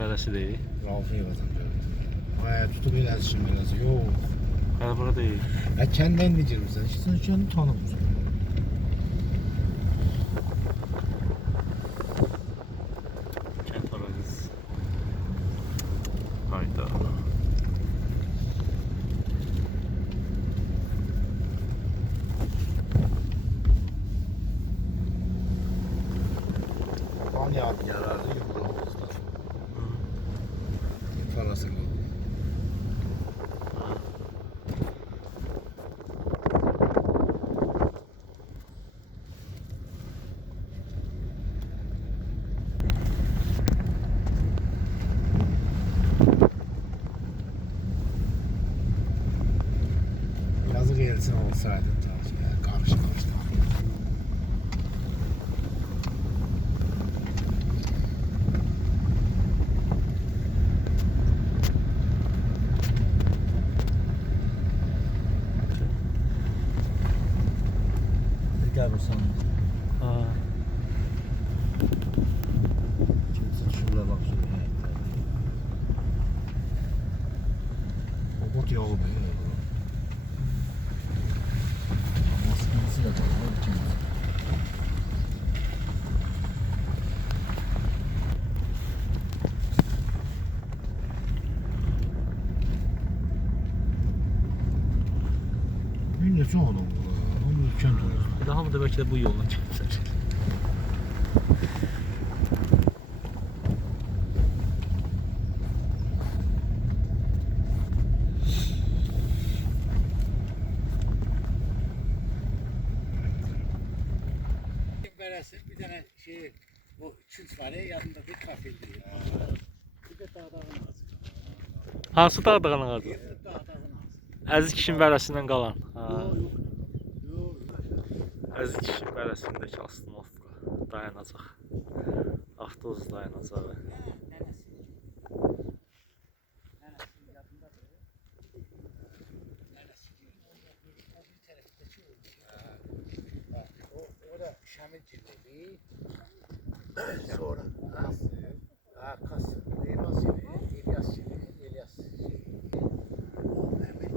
mərəsi deyil. Rauf Eyvazan gördüm. Ay tutup elə əzişim mərəsi. Yox. Hələ bura deyil. Kəndən necə girmirsən? İşte sən kəndi tanımırsan. Kənd arazisi. Hayda. Bal yağdı yararlı yumruğumuzdan. Parası kaldı. Yazık gelsin olsaydı karşı karşı. Gel bursan. Ha. Kimse şuraya bak şuraya. O bot yağı be. Maskesi de var. Ne çok adam bu? Ama ülken dolu. Daha mı da belki de bu yolla çıkmışlar. Bir tane şey, o çift var ya yanında bir kafe diyor. Bir de dağdağın ağzı. Hansı dağdağın ağzı? Bir de dağdağın ağzı. Əziz kişinin vərəsindən qalan. Ha. Yok. Yok. Əziz kişinin vərəsindəki astronovka dayanacaq. Avtobus dayanacağı. O da Şamil Cilveli. Sonra Kasım, İlyas Cilveli, İlyas şey. O Mehmet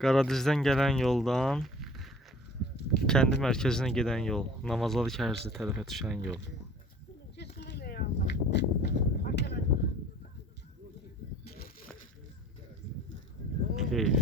Qaradizdən gələn yoldan kəndi mərkəzinə gedən yol, Namazlı Kərsi tərəfə düşən yol. Keyif.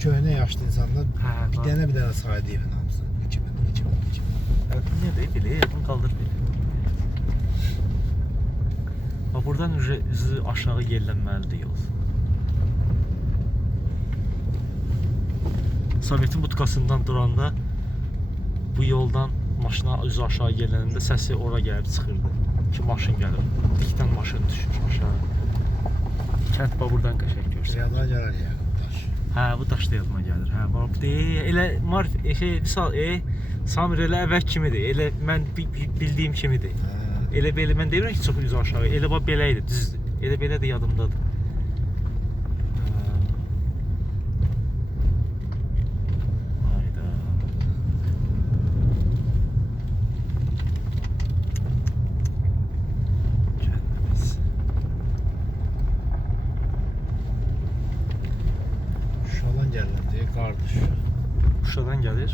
Köhne yaşlı insanlar Ha, bir tane saydı evin hamısını. 2000. Ne deyil, belə yaxın qaldır belə. Buradan üzü aşağı yerlənməlidir yol. Sovetin butkasından duranda bu yoldan maşına üzü aşağı yerlənəndə səsi ora gəlib çıxırdı. Ki maşın gəlir. Dikdən maşın düşür aşağı. Kənd buradan qəşəng görürsən. Yadan gələr ya. Hə, bu daş da yadıma gəlir. Hə, bax elə misal Samir elə əvvəl kimidir. Elə mən bildiyim kimidir. Elə belə mən deyirəm ki, çox üzü aşağı. Elə bax belə idi, düzdür. Elə belə də yadımdadır. Hayda. Kəndimiz. Şuşadan gəlirəm deyə qardaş. Şuşadan gəlir.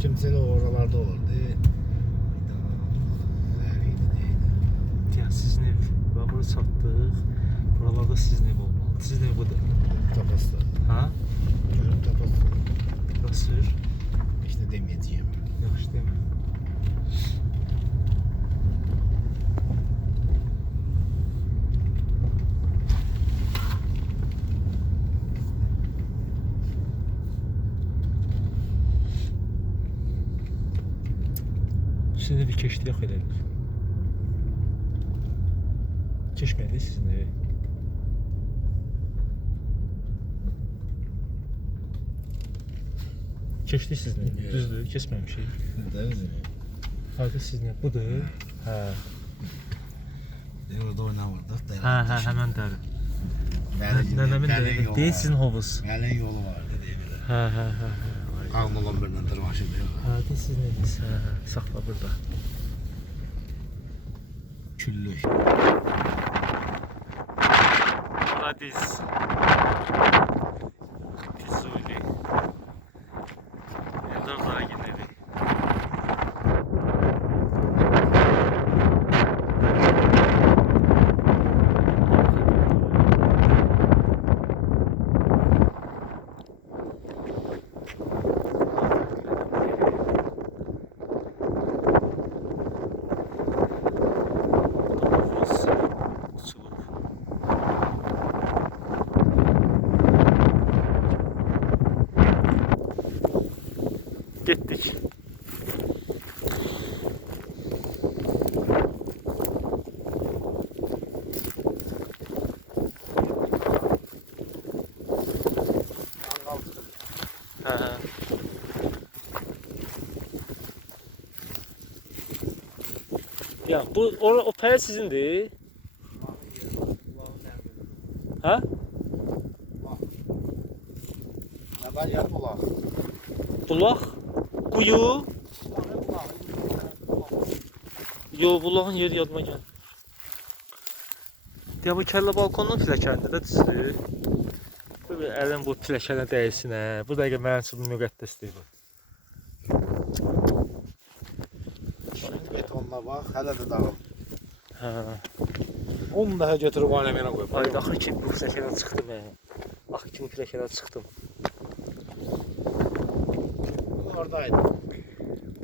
Kimse de oralarda olurdu. Ya sizin ev. Bax bura çatdıq. Buralarda sizin ev olmalı. Sizin ev budur. Tapası. Ha? Görüm tapası. Basır. İşte demeyeceğim. Yaxşı demə. Sizin evi keçdi yox elə. Keçmədi sizin evi. Keçdi sizin evi. Düzdür, keçməmişik. Nerede bizim? Harda sizin ev? Budur. Hə. Orada oynamırdı. Hə, həmən dəri. Nənəmin də evi. Deyil sizin hovuz. Gəlin yolu vardı deyil. Hə. Qanun olan birindən tırmaşırdı. Harda sizin eviniz? Hə, saxla burada. Küllük. Radiz. Füzuli. Eldar Dağgin evi. Gittik. Ya bu o paya sizindir. Ha? Ne var yer bulak. Bulaq? Quyu? Yo, bulağın yeri yadıma gəl. Ya bu kəllə balkonun pilləkəndə də düzdür. Bu bir əlin bu pilləkənə dəysin hə. Bu dəqiqə mənim üçün müqəddəsdir bu. Betonla bak, hele de dağım. Hə. 10 daha götürüp alemine koy. Ay, axı ki bu pilləkədən çıxdım hə. Axı ki bu pilləkədən çıxdım. Oradaydı.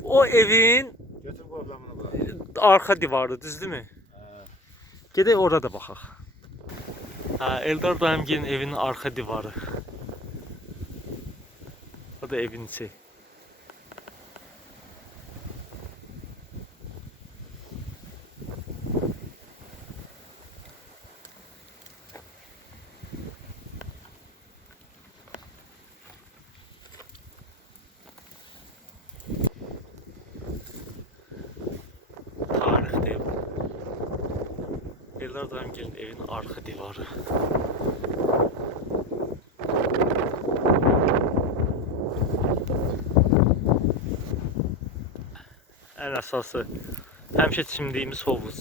O evin Götür problemini bırak. arxa divarı, düzdürmü? Gedək orada da baxaq. Hə, Eldar Dayımgilin evinin arxa divarı. O da evin içi. Tarixdir bu. Eldar Dayımgilin evinin arxa divarı. Ən əsası həmişə çimdiyimiz hovuz.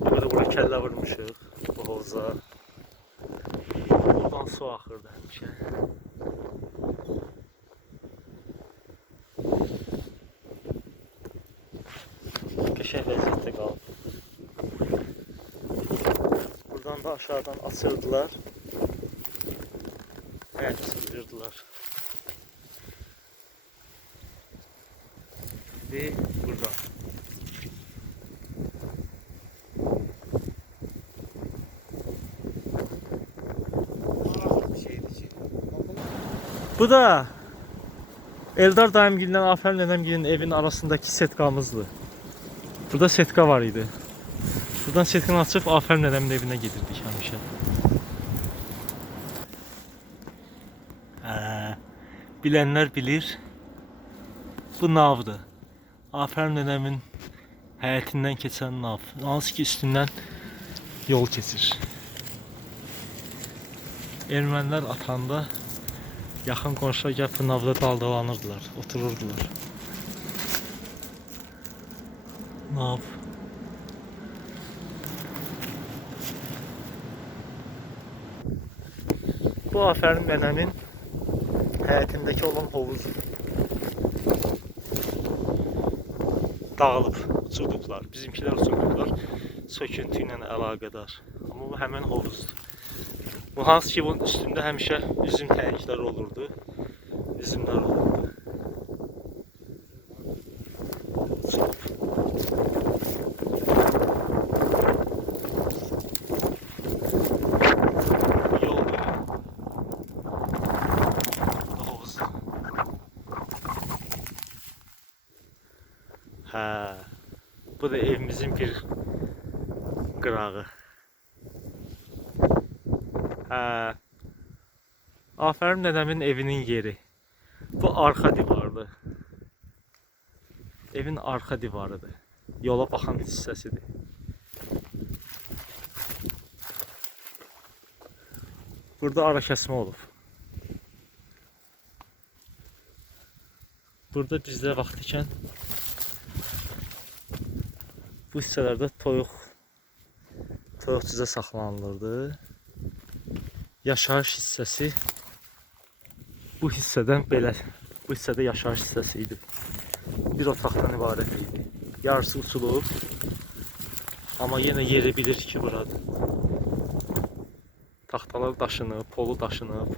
Burada bura kəllə vurmuşuq bu hovuza. Buradan su axırdı həmişə. Qəşəng vəziyyətdə qalıb. Buradan da aşağıdan açırdılar. Həyat sığdırdılar. Ve buradan. Bu da Eldar Dayımgil'den Afərin Nənəmgilin evinin arasındaki setkamızdı. Burada setka var idi. Buradan setkanı açıp Afərin Nənəmin evine gedirdik həmişə. Bilenler bilir. Bu navdır. Afərin Nənəmin həyətindən keçən nav. Hansı ki üstündən yol keçir. Ermənilər atanda yaxın qonşular gəlib bu navda daldalanırdılar, otururdular. Nav. Bu Afərin Nənəmin həyətindəki olan hovuzdur. Dağılıb, uçurduqlar. Bizimkilər uçurduqlar. Söküntü ilə əlaqədar. Amma bu həmin hovuzdur. Bu hansı ki bunun üstündə həmişə üzüm təyəkləri olurdu. Üzümlər olurdu. Uçurub. Bu yoldur. Bu hovuzdur. Hə. Bu da evimizin bir qırağı. Hə. Afərin nənəmin evinin yeri. Bu arxa divardır. Evin arxa divarıdır. Yola baxan hissəsidir. Burada ara kəsmə olub. Burada bizdə vaxt ikən bu hissələrdə toyuq-cüzə saxlanılırdı. Yaşayış hissəsi bu hissədən belə, bu hissədə yaşayış hissəsi idi. Bir otaqdan ibarət idi. Yarısı uçulub, amma yenə yeri bilir ki buradır. Taxtalar daşınıb, polu daşınıb.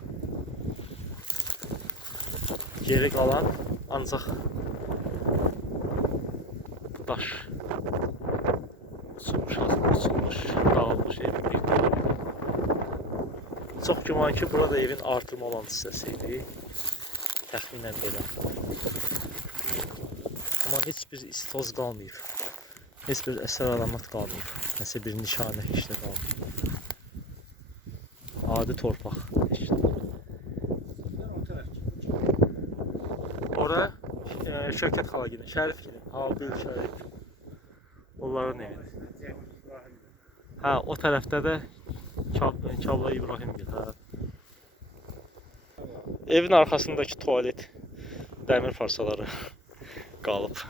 Geri qalan ancaq bu daş uçulmuş, dağılmış evin bir tərəfi. Çox güman ki, burada evin artırma olan hissəsi idi. Təxminən belə. Amma heç bir istoz qalmayıb. Heç bir əsər əlamat qalmayıb. Nəsə bir nişanə heç də qalmayıb. Adi torpaq. Ora Şövkət xalaginin, Şərifginin, Habil Şərif. Onların evidir. Hə, o tərəfdə də Kavla İbrahimgil. Hə. Evin arxasındakı tualet dəmir parçaları qalıb.